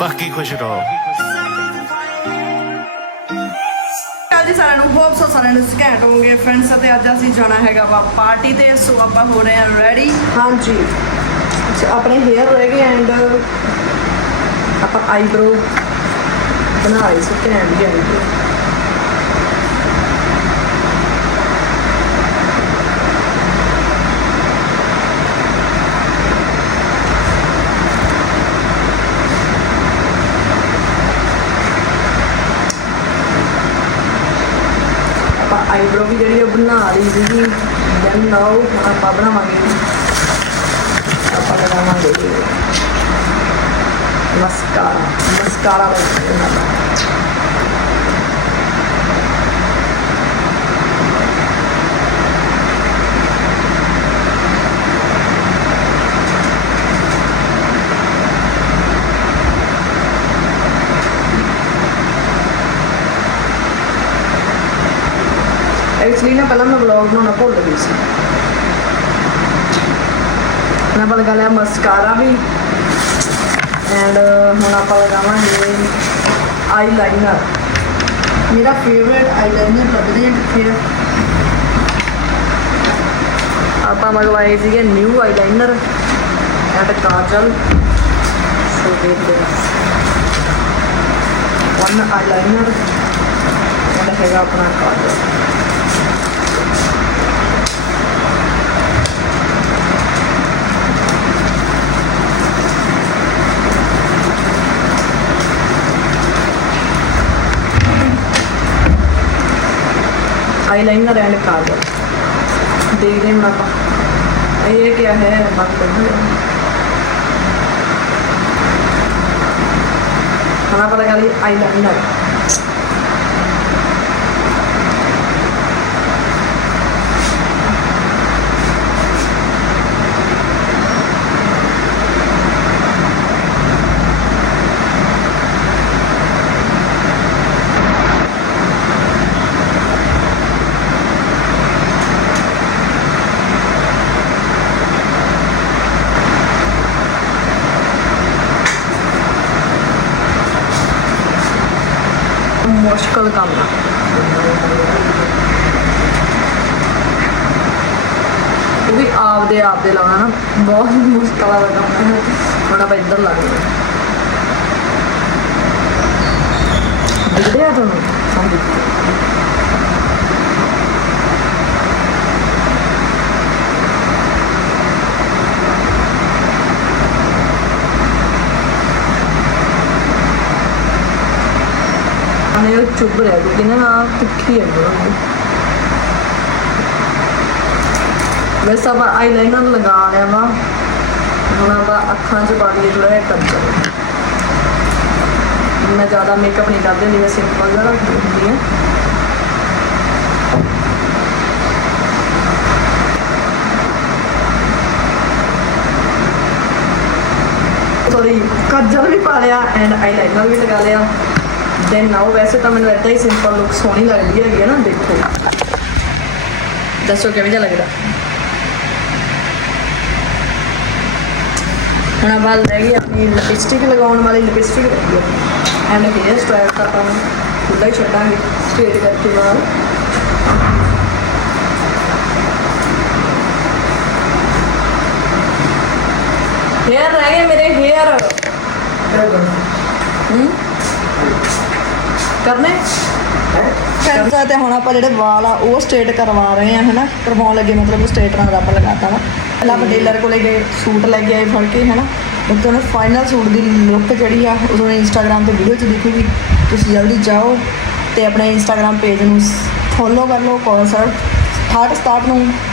ਬਾਕੀ ਖੁਸ਼ ਰਹੋ। ਕੱਲ ਜੀ ਸਾਰਿਆਂ ਨੂੰ ਹੋਪ ਸੋ ਸਾਰਿਆਂ ਨੂੰ ਸਕੈਟ ਹੋਵੋਗੇ ਫਰੈਂਡਸ ਅਤੇ ਅੱਜ ਅਸੀਂ ਜਾਣਾ ਹੈਗਾ ਵਾ ਪਾਰਟੀ ਤੇ ਸੋ ਆਪਾਂ ਹੋ ਰਹੇ ਹਾਂ ਰੈਡੀ ਹਾਂਜੀ। ਸੋ ਆਪਣੇ ਹੇਅਰ ਰਹਿ ਗਏ ਐਂਡ ਆਪਾਂ ਆਈਬ੍ਰੋ ਬਣਾ ਰਹੇ ਸੋ ਘੈਂਟ ਜਿਹੀ ਆਈਬ੍ਰੋ ਵੀ ਜਿਹੜੀ ਉਹ ਬਣਾ ਲਈ ਸੀਗੀ ਦੈਨ ਨਾਓ ਆਪਾਂ ਬਣਾਵਾਂਗੇ। ਆਪਾਂ ਲਗਾਵਾਂਗੇ ਮਸਕਾਰਾ ਮਸਕਾਰਾ ਲਗਾਵਾਂਗੇ ਐਕਚੁਅਲੀ ਨਾ ਪਹਿਲਾਂ ਮੈਂ ਵਲੌਗ ਬਣਾਉਣਾ ਭੁੱਲ ਗਈ ਸੀ ਮੈਂ ਆਪਾਂ ਲਗਾ ਲਿਆ ਮਸਕਾਰਾ ਵੀ ਐਂਡ ਹੁਣ ਆਪਾਂ ਲਗਾਵਾਂਗੇ ਆਈਲਾਈਨਰ ਮੇਰਾ ਫੇਵਰਟ ਆਈਲਾਈਨਰ ਲੱਭਦੇ ਆ ਕਿੱਥੇ ਆਪਾਂ ਮੰਗਵਾਏ ਸੀਗੇ new eyeliner and kajal so ਦੇਖਦੇ ਹਾਂ ਵਨ ਆਈਲਾਈਨਰ ਐਂਡ ਹੈਗਾ ਆਪਣਾ ਕਾਜਲ आईलाइनर एंड काजल देख रहे हैं आप ये क्या है बात करना खाना पता लगा ली mushkal kaam ਉਹ ਵੀ ਆਪਦੇ ਆਪਦੇ ਲਾਉਣਾ ਨਾ ਬਹੁਤ ਮੁਸ਼ਕਲ ਆ ਕੰਮ ਹੈ ਹੁਣ ਆਪਾਂ ਇੱਧਰ ਲਾ ਦਿੰਦੇ ਆ ਤੁਹਾਨੂੰ ਸਮਝ ਆਨੇ ਰਿਹਾ ਕਿਉਂਕਿ ਨਾ ਆਹ ਤਿੱਖੀ ਹੈ ਵੈਸੇ ਆਪਾਂ ਆਈਲਾਈਨਰ ਲਗਾ ਲਿਆ ਵਾ ਹੁਣ ਆਪਾਂ ਅੱਖਾਂ 'ਚ ਪਾ ਲਈਏ ਥੋੜਾ ਜਿਹਾ ਕੰਜਰ ਮੈਂ ਜ਼ਿਆਦਾ ਮੇਕਅਪ ਨਹੀਂ ਕਰਦੀ ਹੁੰਦੀ ਮੈਂ ਸਿੰਪਲ ਜਿਹਾ ਰੱਖਦੀ ਹੁੰਦੀ ਹਾਂ ਸੌਰੀ ਕਾਜਲ ਵੀ ਪਾ ਲਿਆ ਐਂਡ ਆਈਲਾਈਨਰ ਵੀ ਲਗਾ ਲਿਆ ਦੈਨ ਨਾਓ ਵੈਸੇ ਤਾਂ ਮੈਨੂੰ ਏਦਾਂ ਹੀ ਸਿੰਪਲ ਲੁੱਕ ਸੋਹਣੀ ਲੱਗਦੀ ਹੈਗੀ ਹੈ ਨਾ ਦੇਖੋ ਦੱਸੋ ਕਿਵੇਂ ਜਿਹਾ ਲੱਗਦਾ ਹੁਣ ਆਪਾਂ ਲੈ ਗਈ ਆਪਣੀ ਲਿਪਸਟਿਕ ਲਗਾਉਣ ਵਾਲੀ ਲਿਪਸਟਿਕ ਰਹਿ ਗਈ ਐਂਡ ਹੇਅਰ ਸਟਾਈਲ ਤਾਂ ਆਪਾਂ ਖੁੱਲਾ ਹੀ ਛੱਡਾਂਗੇ ਸਟ੍ਰੇਟ ਕਰਕੇ ਬਾਹਰ ਹੇਅਰ ਰਹਿ ਗਏ ਮੇਰੇ ਹੇਅਰ ਕਰਨੇ? ਕਰਦਾ ਤੇ ਹੁਣ ਆਪਾਂ ਜਿਹੜੇ ਵਾਲ ਆ, ਉਹ ਸਟੇਟ ਕਰਵਾ ਰਹੇ ਆ, ਹਨਾ? ਕਰਵਾਉਣ ਲੱਗੇ ਮਤਲਬ ਸਟ੍ਰੇਟ ਨਾਲ ਆਪਾਂ ਲਗਾਤਾ ਵਾ। ਪਹਿਲਾਂ ਆਪਾਂ ਟੇਲਰ ਕੋਲੇ ਗਏ, ਸੂਟ ਲੈ ਕੇ ਆਏ ਫੜ ਕੇ, ਹਨਾ? ਉਸ ਤੋਂ ਫਾਈਨਲ ਸੂਟ ਦੀ ਲੁੱਕ ਜਿਹੜੀ ਆ ਉਦੋਂ ਇੰਸਟਾਗ੍ਰam ਤੇ ਵੀਡੀਓ ਚ ਦੇਖੀ ਵੀ ਤੁਸੀਂ ਜਲਦੀ ਜਾਓ ਤੇ ਆਪਣੇ ਇੰਸਟਾਗ੍ਰam ਪੇਜ ਨੂੰ ਫੋਲੋ ਕਰ ਲਓ ਕੋਲ ਸਰ। 68 67 ਨੂੰ।